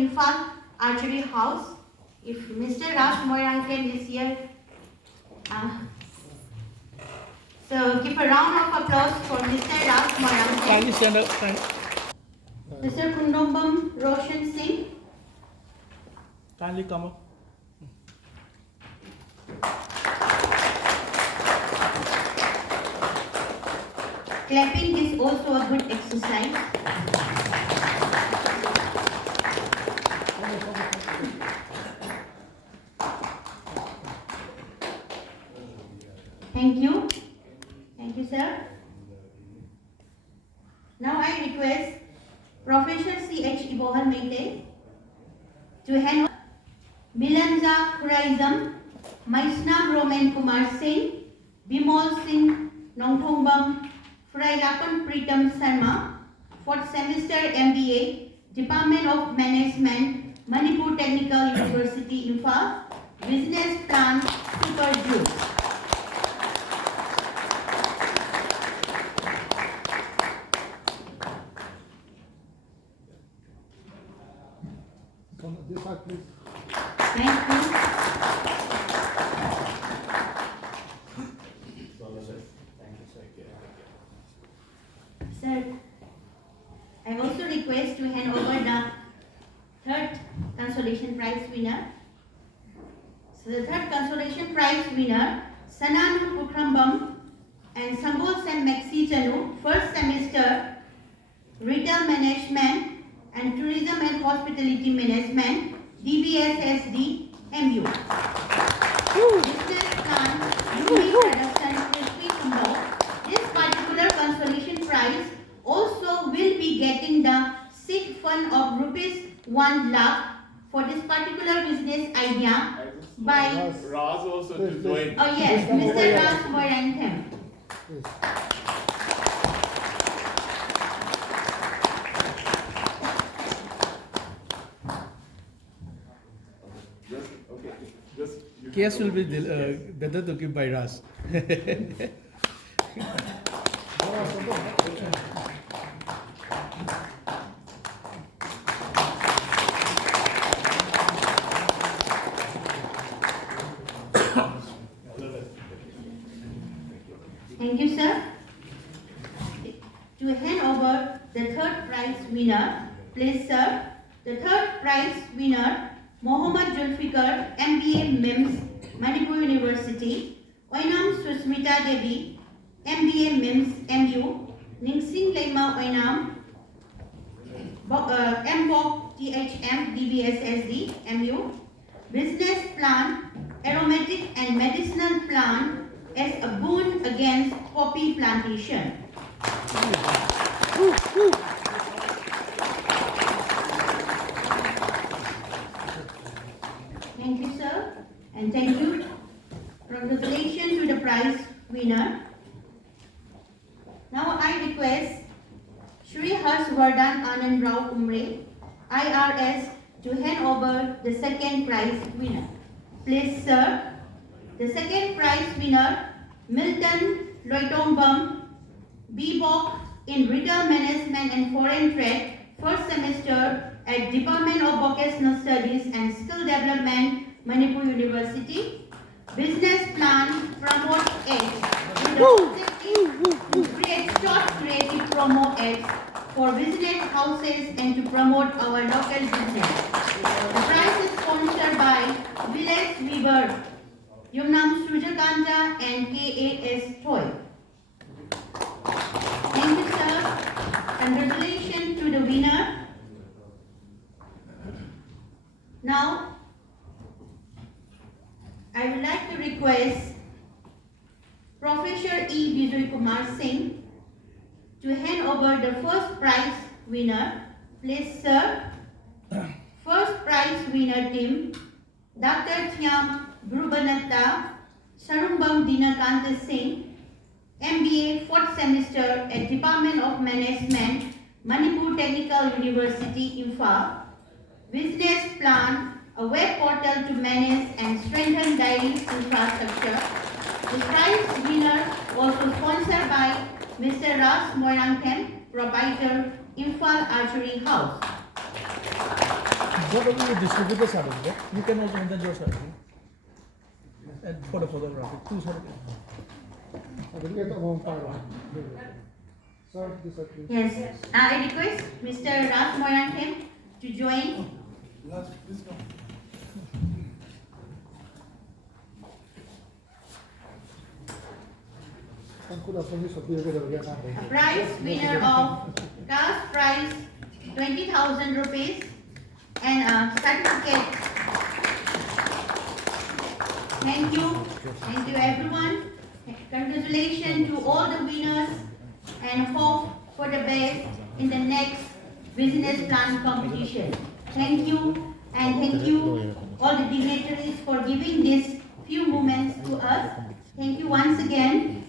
Imphal Archery House. If Mr. Ras Moirangkem is here, so give a round of applause for Mr. Ras Moirangkem. Kindly stand up. Mr. Kundombam Roshan Singh. Kindly come up. Clapping is also a good exercise. Thank you. Thank you, sir. Now I request Professor C.H. Ibohal Meite to hand over Milanza Khuraizam, Maisnab Roman Kumar Singh, Bimol Singh Nongthongbam, Frailapan Pritam Sharma, 4th semester MBA, Department of Management, Manipur Technical University, Imphal, Business Plan, Super Juice. This side, please. Thank you. Sir, I also request to hand over the third consolation prize winner. So the third consolation prize winner, Sananu Pukrambam and Sambol Sam Maxi Janu, first semester, Retail Management and Tourism and Hospitality Management, DVSSD MU. Business Plan, Unique Production, Crispy Kumbo. This particular consolation prize also will be getting the seed fund of rupees 1 lakh for this particular business idea by Raz also to join. Oh yes, Mr. Ras Moirangkem. Case will be better to give by Ras. Thank you, sir. To hand over the third prize winner, please, sir. The third prize winner, Mohammad JULFIKAR, MBA MIMS, Manipur University, Oinam Sushmita Devi, MBA MIMSMU, Ningsingleima oinam, MVoc THM DVSSD MU, Business Plan, Aromatic and Medicinal Plant as a boon against poppy plantation. Thank you, sir, and thank you. Congratulations to the prize winner. Now I request Shri Harshvardhan Anand Rao Umre, IRS, to hand over the second prize winner. Please, sir. The second prize winner, Milton L, BVoc in Retail Management and Foreign Trade, first semester at Department of Vocational Studies and Skill Development, Manipur University. Business Plan, Promote Ads with the objective to create short creative promo ads for business houses and to promote our local business. The prize is sponsored by Village Weaver, Yumnam Sujakanta and KAS Toy. Thank you, sir. Congratulations to the winner. Now, I would like to request Professor E. Bijoy Kumar Singh to hand over the first prize winner. Please, sir. First prize winner team, Dr. Thiyam Vrubanata, Sarungbam Dinakanta Singh, MBA 4th semester at Department of Management, Manipur Technical University, Imphal. Business Plan, a web portal to manage and strengthen dairy infrastructure. The prize winner also sponsored by Mr. Ras Moirangkem, proprietor, Imphal Archery House. Not only you distribute the certificate, you can also send your certificate. And for the photography, 2 certificates. Yes. I request Mr. Ras Morantem to join. A prize winner of cash prize 20,000 rupees and a certificate. Thank you everyone. Congratulations to all the winners and hope for the best in the next business plan competition. Thank you, and thank you all the dignitaries for giving these few moments to us. Thank you once again.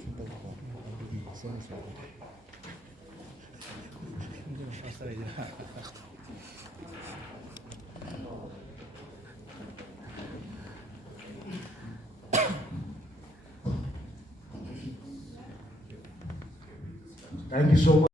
Thank you so much.